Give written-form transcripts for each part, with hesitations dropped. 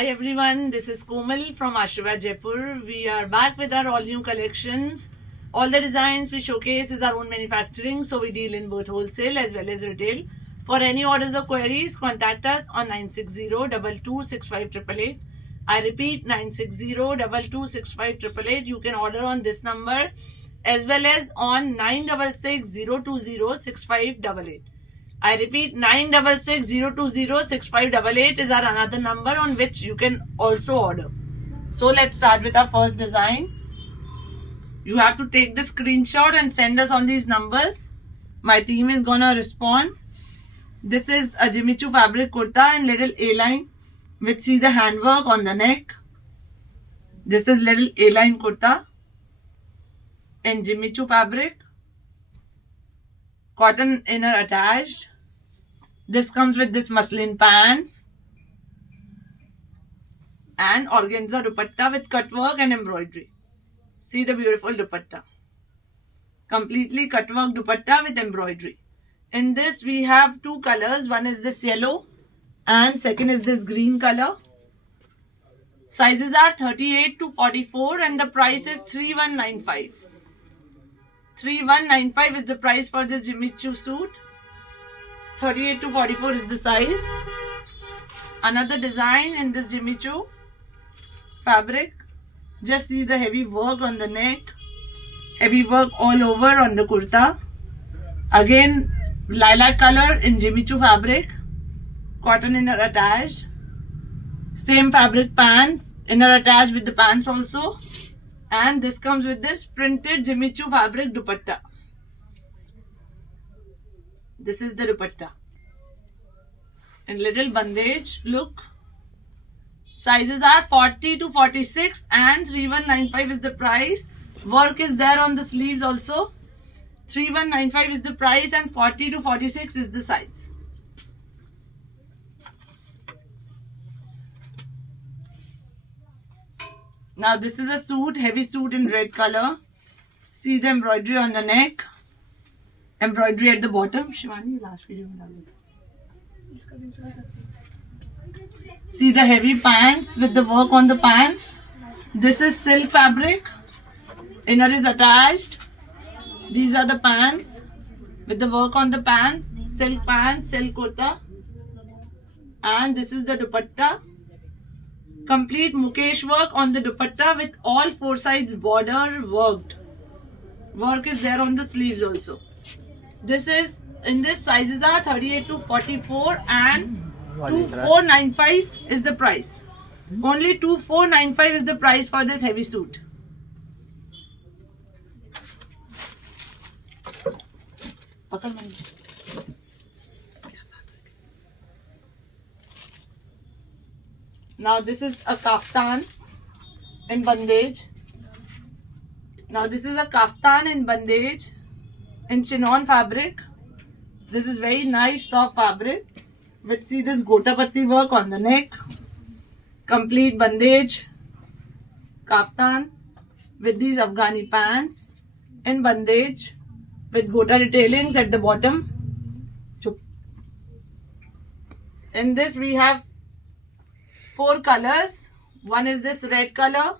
Hi everyone, this is Komal from Ashirvad Jaipur. We are back with our all new collections. All the designs we showcase is our own manufacturing, so we deal in both wholesale as well as retail. For any orders or queries, contact us on 960-2265-888. I repeat, 960-2265-888. You can order on this number as well as on 966-020-6588. I repeat, 966-020-6588 is our another number on which you can also order. So let's start with our first design. You have to take the screenshot and send us on these numbers. My team is gonna respond. This is a Jimmy Choo fabric kurta in little A-line with see the handwork on the neck. This is little A-line kurta in Jimmy Choo fabric. Cotton inner attached. This comes with this muslin pants and organza dupatta with cut work and embroidery. See the beautiful dupatta. Completely cut work dupatta with embroidery. In this we have two colors. One is this yellow and second is this green color. Sizes are 38 to 44 and the price is 3195. 3195 is the price for this Jimmy Choo suit. 38 to 44 is the size. Another design in this Jimmy Choo fabric. Just see the heavy work on the neck. Heavy work all over on the kurta. Again, lilac color in Jimmy Choo fabric. Cotton inner attached. Same fabric pants. Inner attached with the pants also. And this comes with this printed Jimmy Choo fabric dupatta. This is the dupatta. In little bandage look. Sizes are 40 to 46 and 3195 is the price. Work is there on the sleeves also. 3195 is the price and 40 to 46 is the size. Now this is a suit, heavy suit in red color. See the embroidery on the neck. Embroidery at the bottom. Shivani, last video में डाल दो. See the heavy pants with the work on the pants. This is silk fabric. Inner is attached. These are the pants with the work on the pants. Silk pants, silk kurta. And this is the dupatta. Complete Mukesh work on the dupatta with all four sides border worked. Work is there on the sleeves also. This is, in this sizes are 38 to 44 and 2495 is the price. Only 2495 is the price for this heavy suit. Now this is a kaftan in bandage. Now this is a kaftan in bandage in chinon fabric. This is very nice soft fabric with see this gotapatti work on the neck. Complete bandage kaftan with these Afghani pants in bandage with gota detailings at the bottom. In this we have four colors. One is this red color.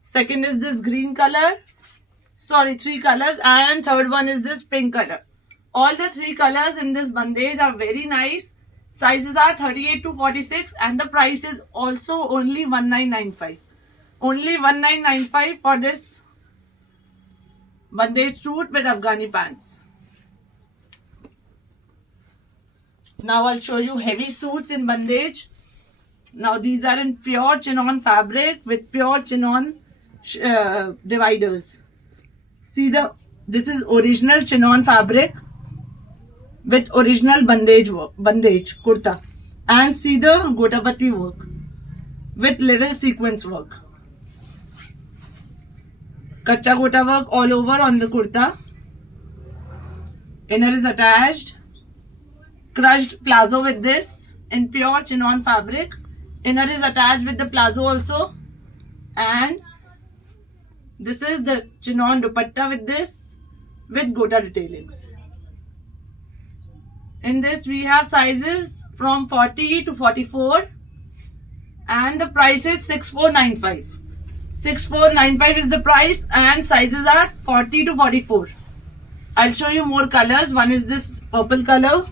Second is this green color. Sorry, three colors. And third one is this pink color. All the three colors in this bandage are very nice. Sizes are 38 to 46 and the price is also only 1995. Only 1995 for this bandage suit with Afghani pants. Now I'll show you heavy suits in bandage. Now these are in pure chinon fabric with pure chinon dividers. See this is original chinon fabric with original bandage work, bandage kurta, and see the gotapatti work with little sequence work. Kacha gota work all over on the kurta. Inner is attached. Crushed plazo with this in pure chinon fabric. Inner is attached with the plazo also. And this is the chinon dupatta with this with gota detailings. In this we have sizes from 40 to 44 and the price is 6495. 6495 is the price and sizes are 40 to 44. I'll show you more colors. One is this purple color.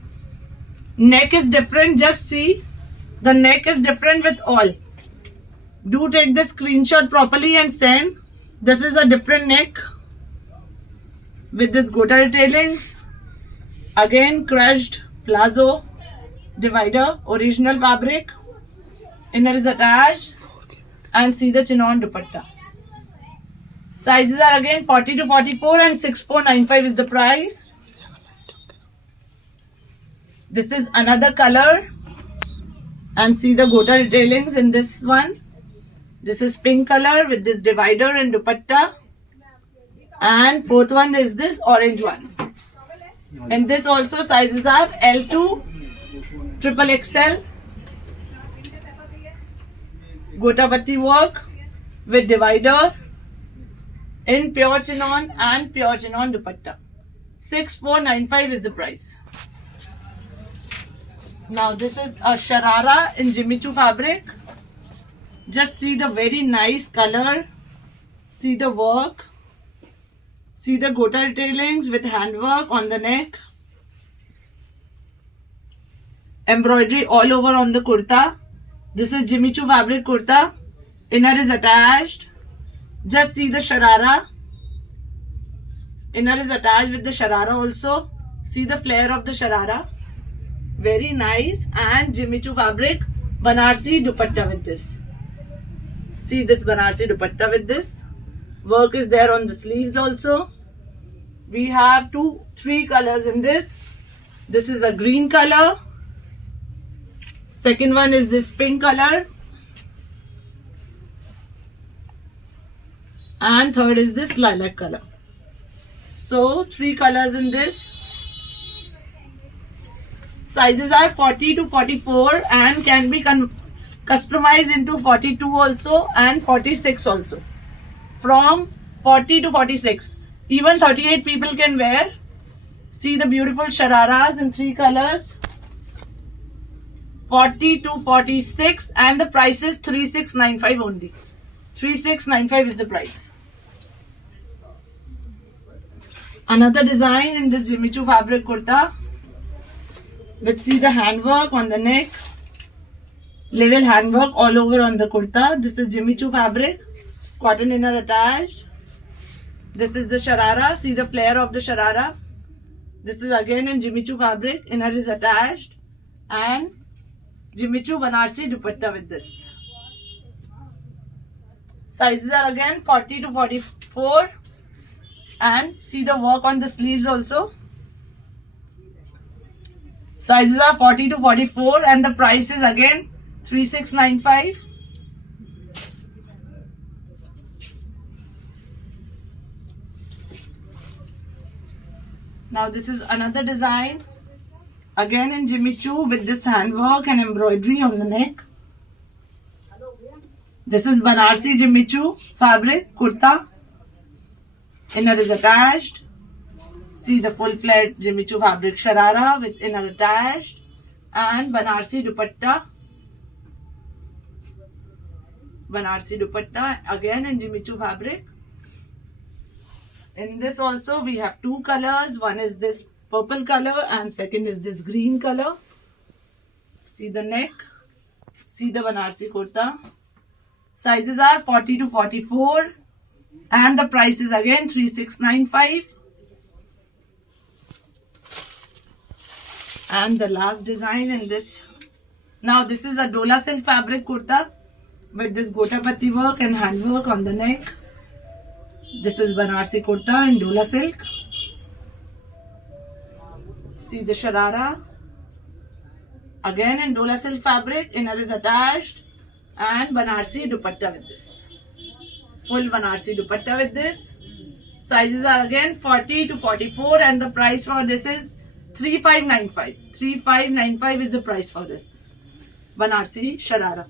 Neck is different. Just see, the neck is different with all. Do take the screenshot properly and send. This is a different neck with this gota retailings. Again crushed plazo divider, original fabric. Inner is attached and see the chinon dupatta. Sizes are again 40 to 44 and 6495 is the price. This is another color and see the gota retailings in this one. This is pink color with this divider and dupatta. And fourth one is this orange one. And this also sizes are L2, triple XL. Gota patti work with divider in pure chinon and pure chinon dupatta. 6495 is the price. Now this is a sharara in Jimmy Choo fabric. Just see the very nice color. See the work. See the gota retailings with handwork on the neck. Embroidery all over on the kurta. This is Jimmy Choo fabric kurta. Inner is attached. Just see the sharara. Inner is attached with the sharara also. See the flare of the sharara. Very nice. And Jimmy Choo fabric Banarsi dupatta with this. See this Banarsi dupatta with this. Work is there on the sleeves also. We have three colors in this. This is a green color. Second one is this pink color. And third is this lilac color. So three colors in this. Sizes are 40 to 44 and can be customized into 42 also and 46 also. From 40 to 46. Even 38 people can wear. See the beautiful shararas in three colors. 40 to 46 and the price is 3695 only. 3695 is the price. Another design in this Jimmy Choo fabric kurta. Let's see the handwork on the neck. Little handwork all over on the kurta. This is Jimmy Choo fabric. Cotton inner attached. This is the sharara. See the flare of the sharara. This is again in Jimmy Choo fabric. Inner is attached. And Jimmy Choo Banarsi dupatta with this. Sizes are again 40 to 44. And see the work on the sleeves also. Sizes are 40 to 44 and the price is again 3695. Now this is another design. Again in Jimmy Choo with this handwork and embroidery on the neck. This is Banarsi Jimmy Choo fabric kurta. Inner is attached. See the full flat Jimmy Choo fabric sharara with inner attached and Banarsi dupatta. Banarsi dupatta again in Jimmy Choo fabric. In this also we have two colors. One is this purple color and second is this green color. See the neck. See the Banarsi kurta. Sizes are 40 to 44 and the price is again 3695. And the last design in this. Now this is a Dola silk fabric kurta with this gota patti work and handwork on the neck. This is Banarsi kurta in Dola silk. See the sharara. Again in Dola silk fabric, inner is attached and Banarsi dupatta with this. Full Banarsi dupatta with this. Sizes are again 40 to 44 and the price for this is 3595. 3595 is the price for this Banarsi sharara.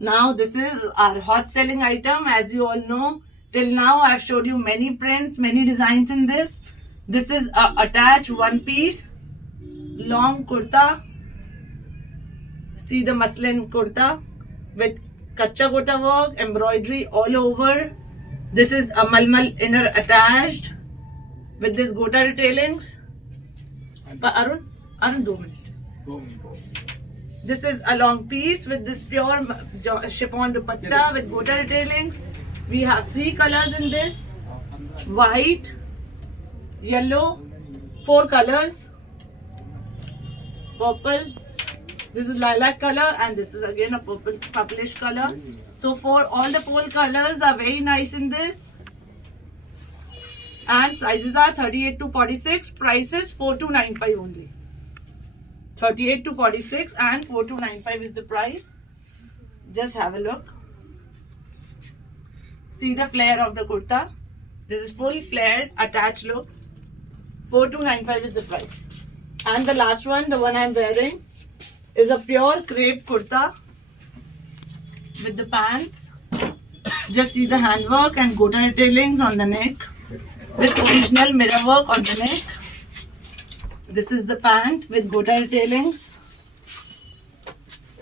Now this is our hot selling item. As you all know, till now I have showed you many prints, many designs in this. This is a attached one piece long kurta. See the muslin kurta with kacha gota work, embroidery all over. This is a malmal inner attached with this gota retailings. Arun, 2 minutes. This is a long piece with this pure chiffon dupatta with gota retailings. We have 3 colors in this: white, yellow, 4 colors, purple. This is lilac color, and this is again a purplish color. So for all the 4 colors are very nice in this. And sizes are 38 to 46. Prices 4295 only. 38 to 46 and 4295 is the price. Just have a look. See the flare of the kurta. This is full flared attached look. 4295 is the price. And the last one, the one I am wearing, is a pure crepe kurta with the pants. Just see the handwork and gota retailings on the neck with original mirror work on the neck. This is the pant with gota retailings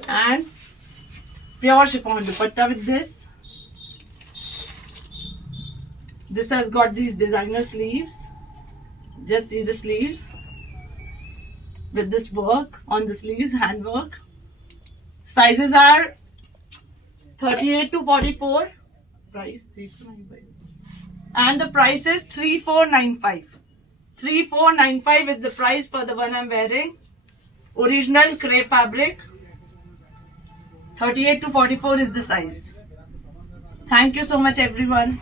and pure chiffon dupatta with this. This has got these designer sleeves. Just see the sleeves with this work on the sleeves, handwork. Sizes are 38 to 44. Price 3495. And the price is 3495. 3495 is the price for the one I'm wearing. Original crepe fabric. 38 to 44 is the size. Thank you so much, everyone.